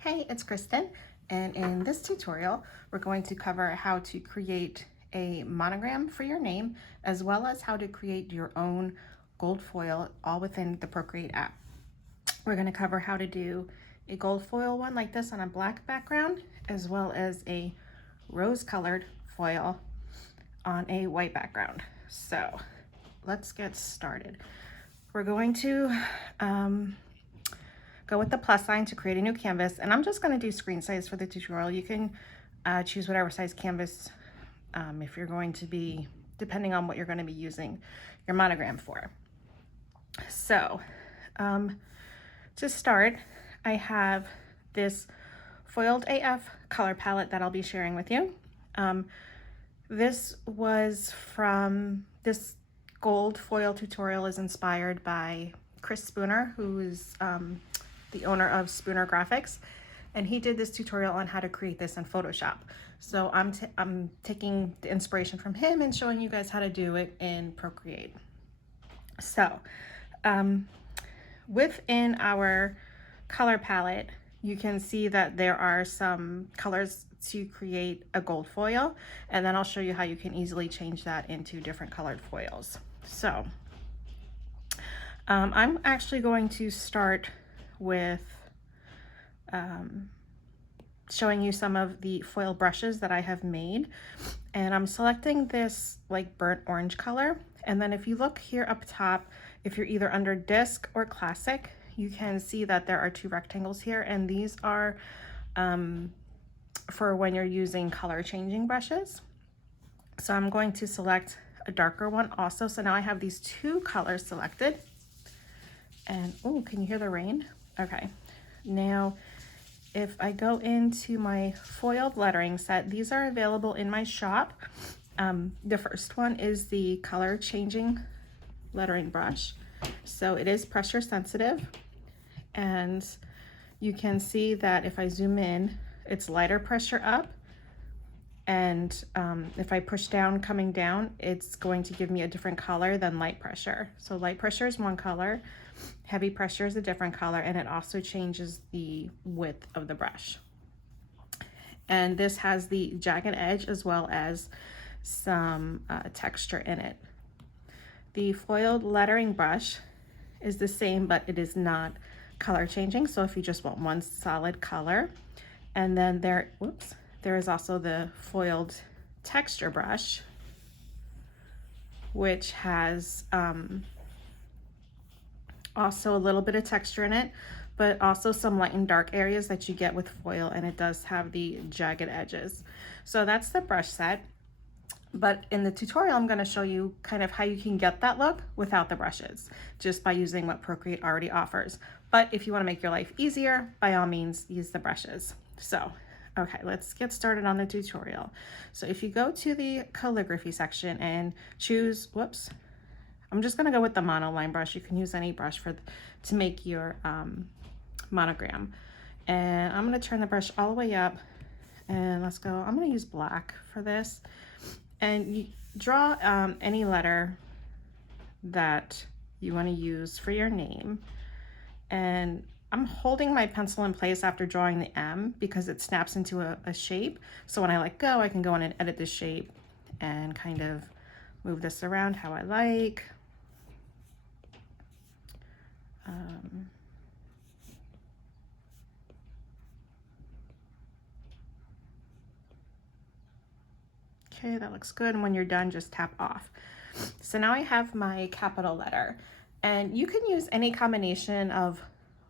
Hey, it's Kristen, and in this tutorial, we're going to cover how to create a monogram for your name, as well as how to create your own gold foil all within the Procreate app. We're going to cover how to do a gold foil one like this on a black background, as well as a rose-colored foil on a white background. So let's get started. We're going to go with the plus sign to create a new canvas, and I'm just going to do screen size for the tutorial. You can choose whatever size canvas if you're going to be, depending on what you're going to be using your monogram for. So to start, I have this foiled AF color palette that I'll be sharing with you. This gold foil tutorial is inspired by Chris Spooner, who is the owner of Spooner Graphics, and he did this tutorial on how to create this in Photoshop. So I'm taking the inspiration from him and showing you guys how to do it in Procreate. So within our color palette, you can see that there are some colors to create a gold foil, and then I'll show you how you can easily change that into different colored foils. So I'm actually going to start with showing you some of the foil brushes that I have made, and I'm selecting this like burnt orange color. And then if you look here up top, if you're either under disc or classic, you can see that there are two rectangles here, and these are for when you're using color changing brushes. So I'm going to select a darker one also. So now I have these two colors selected, and oh, can you hear the rain? Okay, now if I go into my foiled lettering set, these are available in my shop. The first one is the color changing lettering brush. So it is pressure sensitive, and you can see that if I zoom in, it's lighter pressure up, and if I push down coming down, it's going to give me a different color than light pressure. So light pressure is one color, heavy pressure is a different color, and it also changes the width of the brush. And this has the jagged edge as well as some texture in it. The foiled lettering brush is the same, but it is not color changing. So if you just want one solid color, and then there is also the foiled texture brush, which has also a little bit of texture in it, but also some light and dark areas that you get with foil, and it does have the jagged edges. So that's the brush set. But in the tutorial, I'm going to show you kind of how you can get that look without the brushes, just by using what Procreate already offers. But if you want to make your life easier, by all means, use the brushes. So, okay, let's get started on the tutorial. So if you go to the calligraphy section and choose, I'm just going to go with the monoline brush. You can use any brush to make your monogram. And I'm going to turn the brush all the way up, and let's go. I'm going to use black for this. And you draw any letter that you want to use for your name. And I'm holding my pencil in place after drawing the M because it snaps into a shape. So when I let go, I can go in and edit the shape and kind of move this around how I like. Okay, that looks good. And when you're done, just tap off. So now I have my capital letter, and you can use any combination of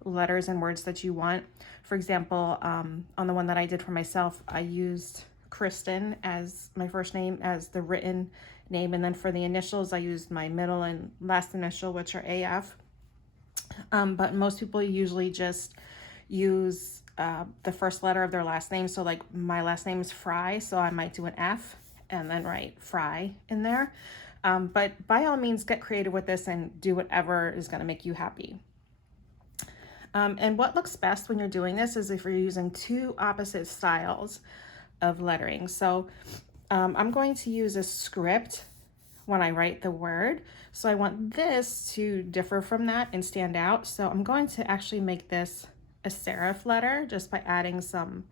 letters and words that you want. For example, on the one that I did for myself, I used Kristen as my first name as the written name, and then for the initials, I used my middle and last initial, which are AF. But most people usually just use the first letter of their last name. So like my last name is Fry, so I might do an F and then write Fry in there. But by all means, get creative with this and do whatever is going to make you happy. And what looks best when you're doing this is if you're using two opposite styles of lettering. So I'm going to use a script when I write the word. So I want this to differ from that and stand out. So I'm going to actually make this a serif letter just by adding some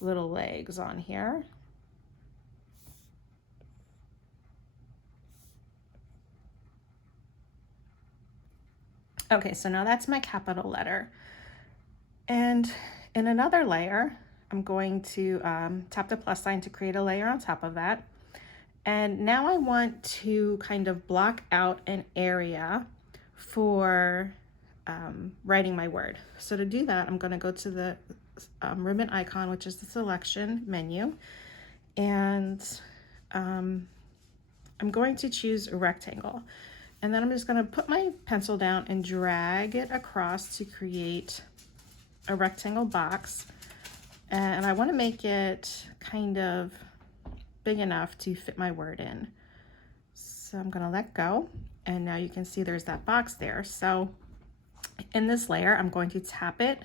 little legs on here. Okay, so now that's my capital letter. And in another layer, I'm going to tap the plus sign to create a layer on top of that. And now I want to kind of block out an area for writing my word. So to do that, I'm going to go to the ribbon icon, which is the selection menu. And I'm going to choose a rectangle. And then I'm just going to put my pencil down and drag it across to create a rectangle box. And I want to make it kind of big enough to fit my word in. So I'm going to let go, and now you can see there's that box there. So in this layer, I'm going to tap it.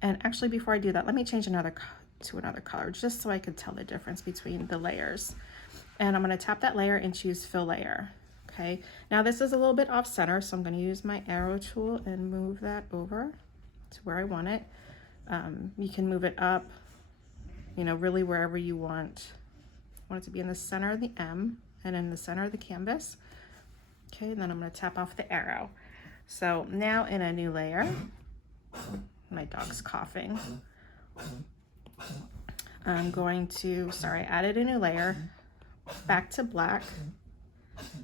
And actually, before I do that, let me change to another color just so I could tell the difference between the layers. And I'm going to tap that layer and choose fill layer. Okay, now this is a little bit off center, so I'm going to use my arrow tool and move that over to where I want it. You can move it up, you know, really wherever you want. I want it to be in the center of the M and in the center of the canvas. Okay, and then I'm going to tap off the arrow. So now in a new layer, my dog's coughing. I'm going to, sorry, I added a new layer, back to black.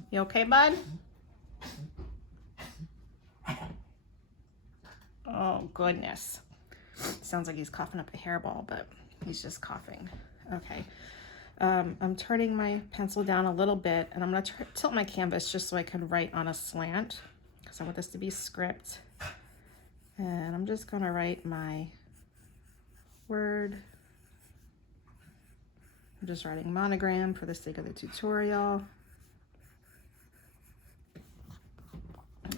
You okay, bud? Oh, goodness. Sounds like he's coughing up a hairball, but he's just coughing. Okay. I'm turning my pencil down a little bit, and I'm going to tilt my canvas just so I can write on a slant, because I want this to be script. And I'm just going to write my word. I'm just writing monogram for the sake of the tutorial.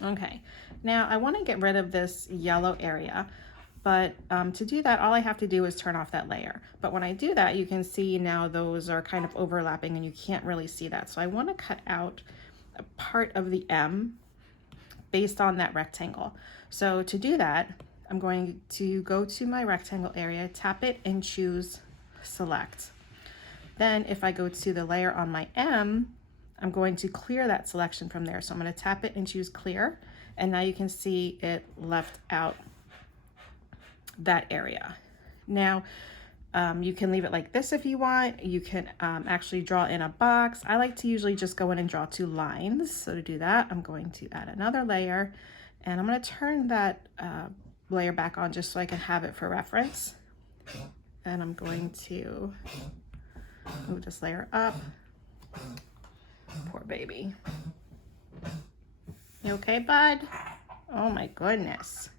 Okay, now I want to get rid of this yellow area, but to do that, all I have to do is turn off that layer. But when I do that, you can see now those are kind of overlapping and you can't really see that. So I want to cut out a part of the M based on that rectangle. So to do that, I'm going to go to my rectangle area, tap it and choose select. Then if I go to the layer on my M, I'm going to clear that selection from there. So I'm going to tap it and choose clear. And now you can see it left out that area. Now, you can leave it like this if you want. You can actually draw in a box. I like to usually just go in and draw 2 lines. So to do that, I'm going to add another layer, and I'm going to turn that layer back on just so I can have it for reference. And I'm going to move this layer up. Poor baby. You okay, bud? Oh my goodness.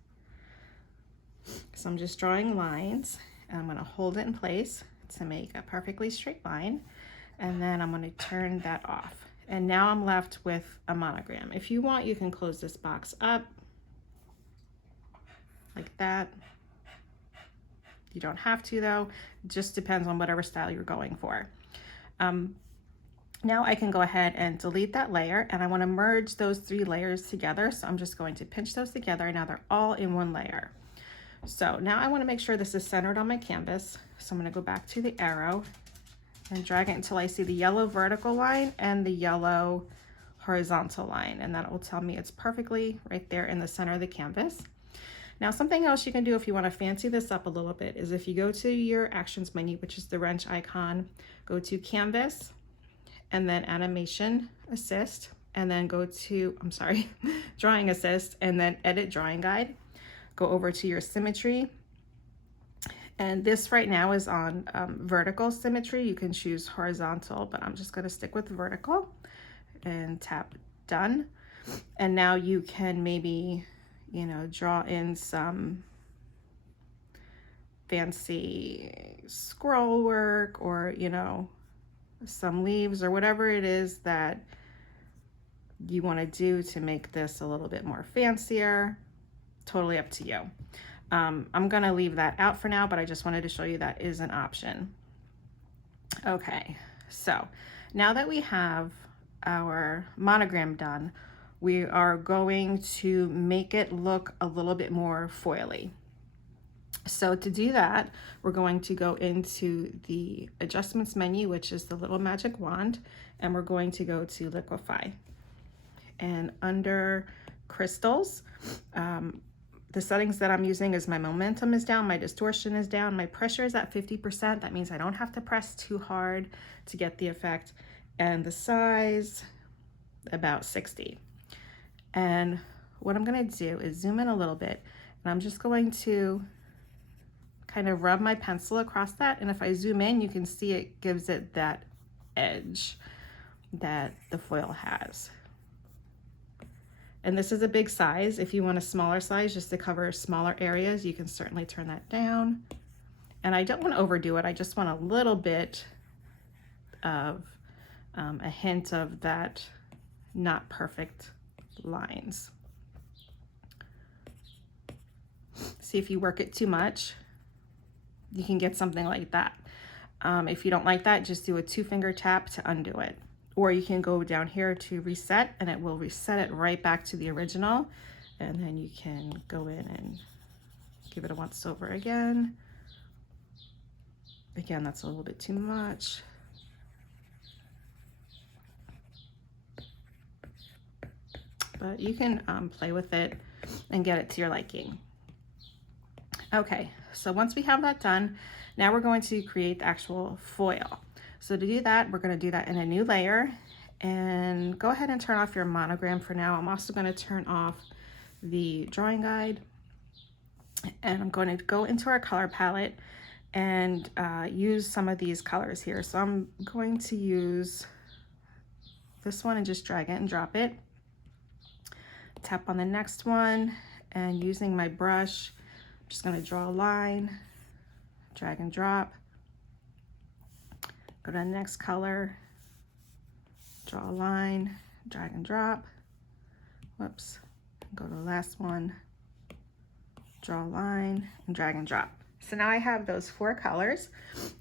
So I'm just drawing lines, and I'm going to hold it in place to make a perfectly straight line, and then I'm going to turn that off. And now I'm left with a monogram. If you want, you can close this box up like that. You don't have to though, it just depends on whatever style you're going for. Now I can go ahead and delete that layer, and I want to merge those 3 layers together. So I'm just going to pinch those together. Now they're all in one layer. So now I want to make sure this is centered on my canvas. So I'm going to go back to the arrow and drag it until I see the yellow vertical line and the yellow horizontal line. And that will tell me it's perfectly right there in the center of the canvas. Now, something else you can do if you want to fancy this up a little bit is if you go to your actions menu, which is the wrench icon, go to canvas and then animation assist, and then go to, drawing assist, and then edit drawing guide. Go over to your symmetry. And this right now is on vertical symmetry. You can choose horizontal, but I'm just going to stick with vertical and tap done. And now you can maybe, you know, draw in some fancy scroll work, or, you know, some leaves or whatever it is that you want to do to make this a little bit more fancier. Totally up to you. I'm going to leave that out for now, but I just wanted to show you that is an option. Okay, so now that we have our monogram done, we are going to make it look a little bit more foily. So to do that, we're going to go into the adjustments menu, which is the little magic wand, and we're going to go to liquify. And under crystals, the settings that I'm using is my momentum is down, my distortion is down, my pressure is at 50%. That means I don't have to press too hard to get the effect. And the size, about 60. And what I'm gonna do is zoom in a little bit, and I'm just going to kind of rub my pencil across that. And if I zoom in, you can see it gives it that edge that the foil has. And this is a big size. If you want a smaller size just to cover smaller areas, you can certainly turn that down. And I don't want to overdo it. I just want a little bit of a hint of that not perfect lines. See, if you work it too much, you can get something like that. If you don't like that, just do a 2-finger tap to undo it. Or you can go down here to reset, and it will reset it right back to the original. And then you can go in and give it a once over again. Again, that's a little bit too much. But you can play with it and get it to your liking. Okay, so once we have that done, now we're going to create the actual foil. So to do that, we're going to do that in a new layer, and go ahead and turn off your monogram for now. I'm also going to turn off the drawing guide, and I'm going to go into our color palette and use some of these colors here. So I'm going to use this one and just drag it and drop it. Tap on the next one, and using my brush, I'm just going to draw a line, drag and drop. Go to the next color, draw a line, drag and drop. Whoops. Go to the last one, draw a line, and drag and drop. So now I have those 4 colors,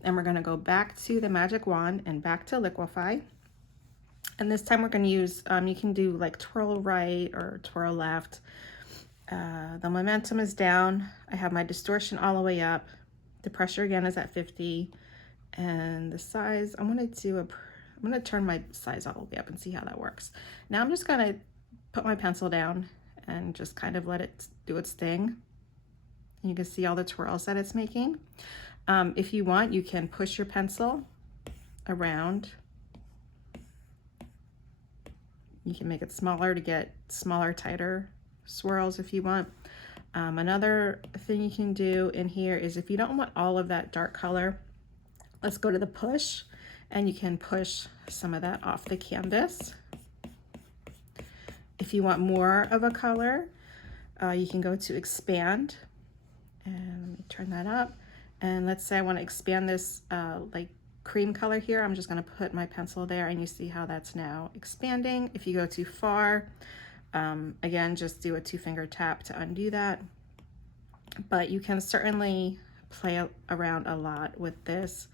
and we're going to go back to the magic wand and back to liquify. And this time we're going to use, you can do like twirl right or twirl left. The momentum is down. I have my distortion all the way up. The pressure again is at 50. And the size, I'm going to turn my size all the way up and see how that works. Now I'm just going to put my pencil down and just kind of let it do its thing. And you can see all the twirls that it's making. If you want, you can push your pencil around. You can make it smaller to get smaller, tighter swirls if you want. Another thing you can do in here is if you don't want all of that dark color, let's go to the push, and you can push some of that off the canvas. If you want more of a color, you can go to expand, and let me turn that up. And let's say I want to expand this like cream color here. I'm just going to put my pencil there, and you see how that's now expanding. If you go too far, again, just do a 2-finger tap to undo that. But you can certainly play around a lot with this.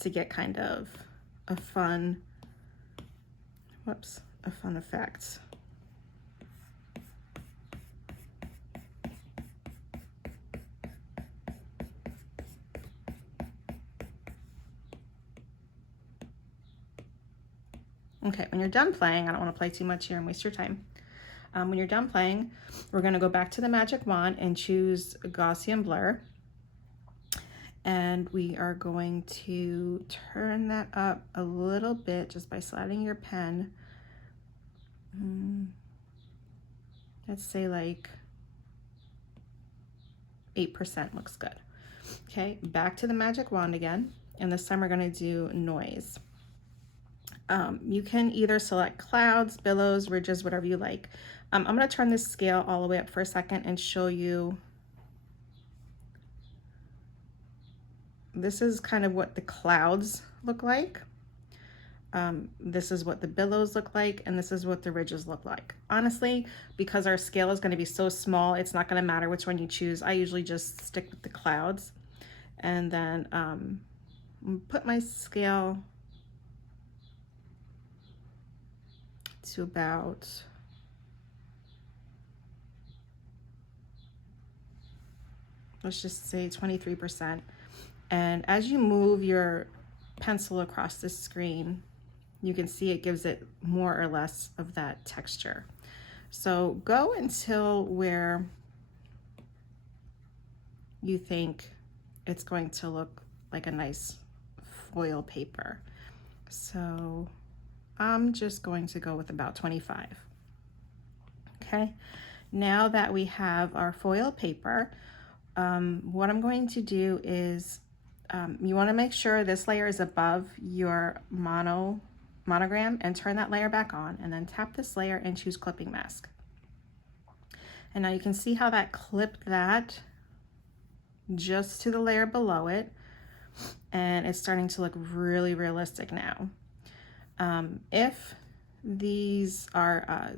To get kind of a fun, a fun effect. Okay, when you're done playing, I don't want to play too much here and waste your time. When you're done playing, we're going to go back to the magic wand and choose Gaussian blur. And we are going to turn that up a little bit just by sliding your pen. Let's say like 8% looks good. Okay, back to the magic wand again. And this time we're going to do noise. You can either select clouds, billows, ridges, whatever you like. I'm going to turn this scale all the way up for a second and show you. This is kind of what the clouds look like. This is what the billows look like, and this is what the ridges look like. Honestly, because our scale is going to be so small, it's not going to matter which one you choose. I usually just stick with the clouds. And then put my scale to about, let's just say 23%. And as you move your pencil across the screen, you can see it gives it more or less of that texture. So go until where you think it's going to look like a nice foil paper. So I'm just going to go with about 25. Okay, now that we have our foil paper, what I'm going to do is you want to make sure this layer is above your monogram and turn that layer back on, and then tap this layer and choose clipping mask. And now you can see how that clipped that just to the layer below it, and it's starting to look really realistic now. If these are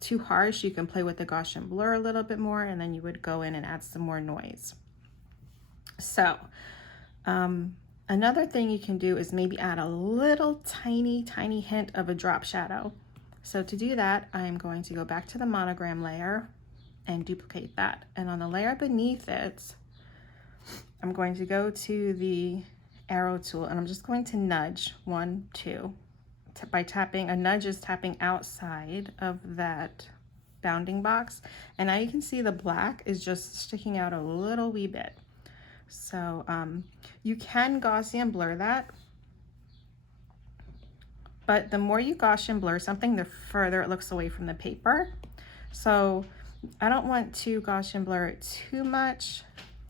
too harsh, you can play with the Gaussian blur a little bit more, and then you would go in and add some more noise. So another thing you can do is maybe add a little tiny hint of a drop shadow. So to do that, I'm going to go back to the monogram layer and duplicate that. And on the layer beneath it, I'm going to go to the arrow tool, and I'm just going to nudge 1, 2. By tapping, a nudge is tapping outside of that bounding box. And now you can see the black is just sticking out a little wee bit. So you can Gaussian blur that, but the more you Gaussian blur something, the further it looks away from the paper. So I don't want to Gaussian blur it too much,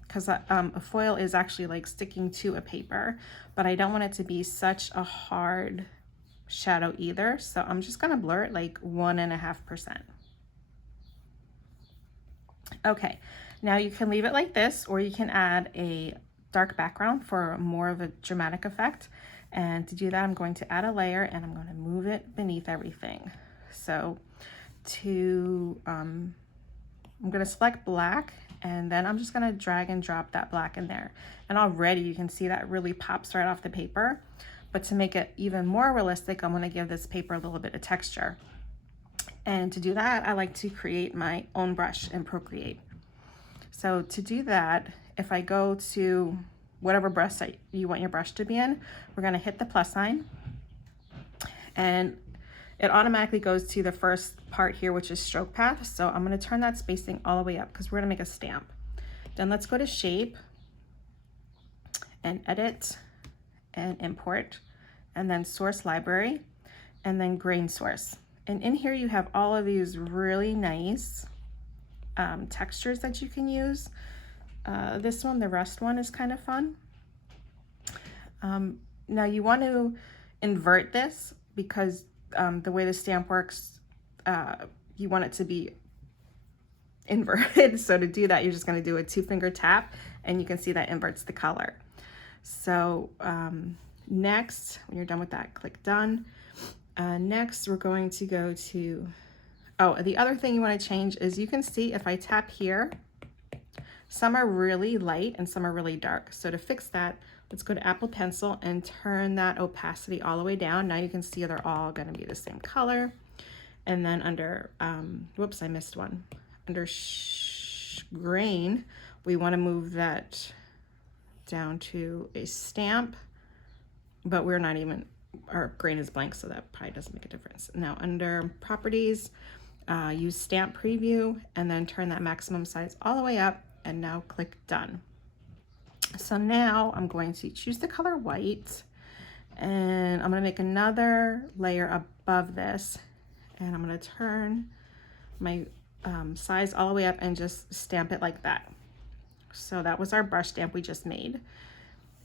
because a foil is actually like sticking to a paper, but I don't want it to be such a hard shadow either. So I'm just gonna blur it like 1.5%. Okay, now you can leave it like this, or you can add a dark background for more of a dramatic effect. And to do that, I'm going to add a layer, and I'm going to move it beneath everything. So I'm going to select black, and then I'm just going to drag and drop that black in there. And already you can see that really pops right off the paper. But to make it even more realistic, I'm going to give this paper a little bit of texture. And to do that, I like to create my own brush in Procreate. So to do that, if I go to whatever brush that you want your brush to be in, we're going to hit the plus sign, and it automatically goes to the first part here, which is stroke path. So I'm going to turn that spacing all the way up because we're going to make a stamp. Then let's go to shape and edit and import, and then source library, and then grain source. And in here you have all of these really nice textures that you can use. This one, the rust one, is kind of fun. Now you want to invert this because the way the stamp works, you want it to be inverted. So to do that, you're just going to do a 2-finger tap, and you can see that inverts the color. So next, when you're done with that, click done. Next, we're going to go to, the other thing you want to change is you can see if I tap here, some are really light and some are really dark. So to fix that, let's go to Apple Pencil and turn that opacity all the way down. Now you can see they're all going to be the same color. And then under, whoops, I missed one. Under grain, we want to move that down to a stamp, but we're not even, our grain is blank, so that probably doesn't make a difference. Now under properties, use stamp preview, and then turn that maximum size all the way up, and now click done. So now I'm going to choose the color white, and I'm going to make another layer above this, and I'm going to turn my size all the way up and just stamp it like that. So that was our brush stamp we just made.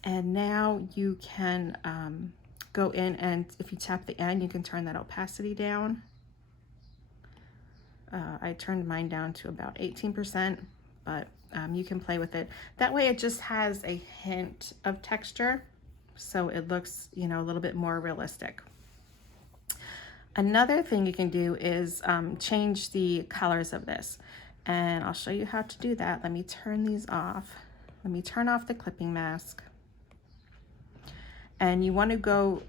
And now you can go in, and if you tap the end, you can turn that opacity down. I turned mine down to about 18%, but you can play with it. That way it just has a hint of texture, so it looks, you know, a little bit more realistic. Another thing you can do is change the colors of this, and I'll show you how to do that. Let me turn these off. Let me turn off the clipping mask. And you want to go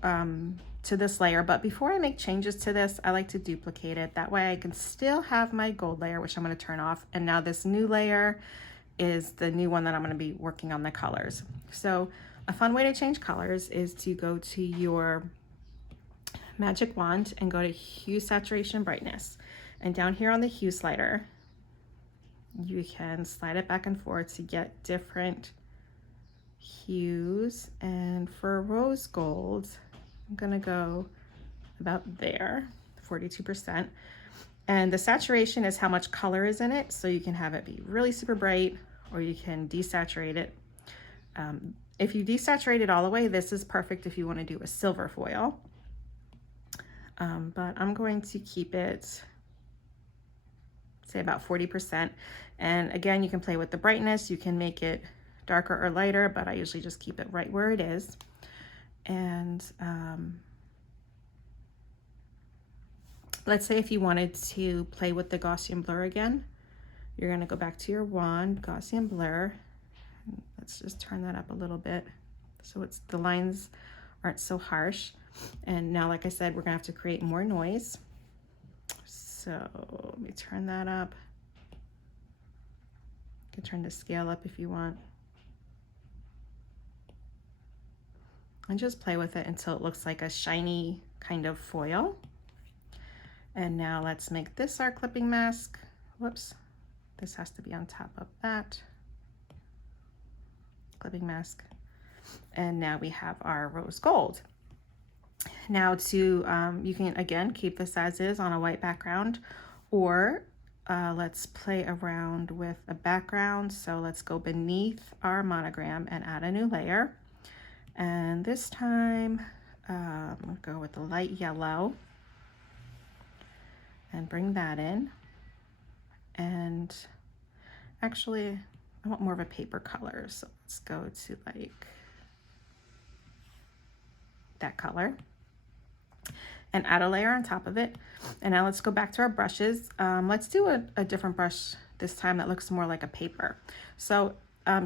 to this layer, but before I make changes to this, I like to duplicate it. That way I can still have my gold layer, which I'm going to turn off. And now this new layer is the new one that I'm going to be working on the colors. So a fun way to change colors is to go to your magic wand and go to hue, saturation, brightness. And down here on the hue slider, you can slide it back and forth to get different hues. And for rose gold, I'm gonna go about there, 42%. And the saturation is how much color is in it. So you can have it be really super bright, or you can desaturate it. If you desaturate it all the way, this is perfect if you want to do a silver foil. But I'm going to keep it, say about 40%. And again, you can play with the brightness. You can make it darker or lighter, but I usually just keep it right where it is. And let's say if you wanted to play with the Gaussian blur again, you're going to go back to your wand, Gaussian blur. Let's just turn that up a little bit so the lines aren't so harsh. And now, like I said, we're gonna have to create more noise. So let me turn that up. You can turn the scale up if you want. And just play with it until it looks like a shiny kind of foil. And now let's make this our clipping mask. Whoops, this has to be on top of that. Clipping mask. And now we have our rose gold. Now you can again keep this as is on a white background, or let's play around with a background. So let's go beneath our monogram and add a new layer. And this time we'll go with the light yellow and bring that in. And actually, I want more of a paper color, so let's go to like that color and add a layer on top of it. And now let's go back to our brushes. Let's do a different brush this time that looks more like a paper. So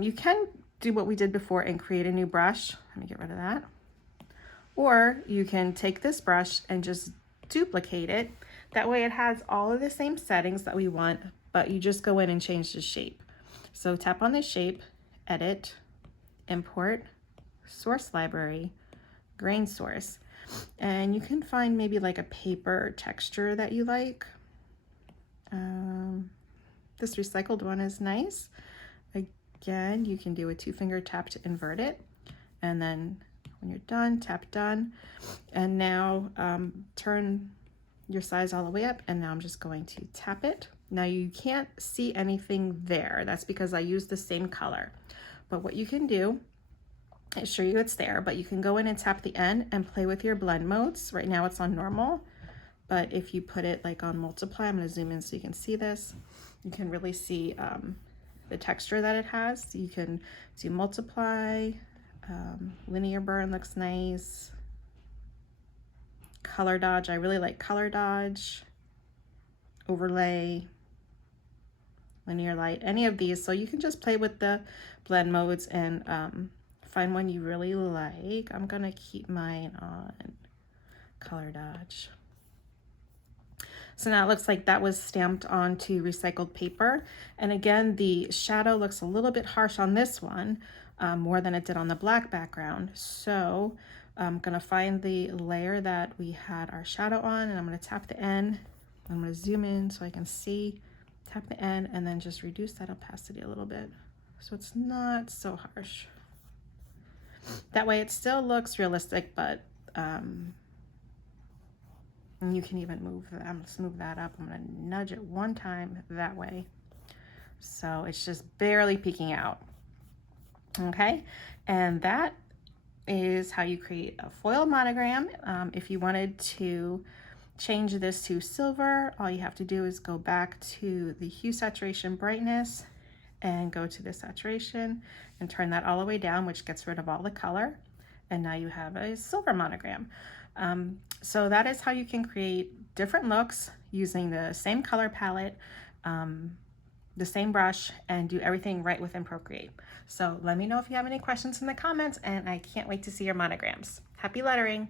you can do what we did before and create a new brush. Let me get rid of that. Or you can take this brush and just duplicate it. That way it has all of the same settings that we want, but you just go in and change the shape. So tap on the shape, edit, import, source library, grain source, and you can find maybe like a paper texture that you like. This recycled one is nice. Again, you can do a 2-finger tap to invert it, and then when you're done, tap done. And now turn your size all the way up, and now I'm just going to tap it. Now you can't see anything there. That's because I used the same color. But what you can do, I show you it's there, but you can go in and tap the N and play with your blend modes. Right now it's on normal, but if you put it like on multiply, I'm going to zoom in so you can see this. You can really see the texture that it has. You can do multiply, linear burn looks nice. Color dodge, I really like color dodge. Overlay, linear light, any of these. So you can just play with the blend modes and find one you really like. I'm gonna keep mine on color dodge. So now it looks like that was stamped onto recycled paper. And again, the shadow looks a little bit harsh on this one, more than it did on the black background. So I'm gonna find the layer that we had our shadow on, and I'm gonna tap the N. I'm gonna zoom in so I can see, tap the N, and then just reduce that opacity a little bit so it's not so harsh. That way it still looks realistic, but and you can even move that. I'm gonna smooth that up. I'm gonna nudge it one time that way. So it's just barely peeking out. Okay, and that is how you create a foil monogram. If you wanted to change this to silver, all you have to do is go back to the hue, saturation, brightness, and go to the saturation and turn that all the way down, which gets rid of all the color. And now you have a silver monogram. So that is how you can create different looks using the same color palette, the same brush, and do everything right within Procreate. So let me know if you have any questions in the comments, and I can't wait to see your monograms. Happy lettering!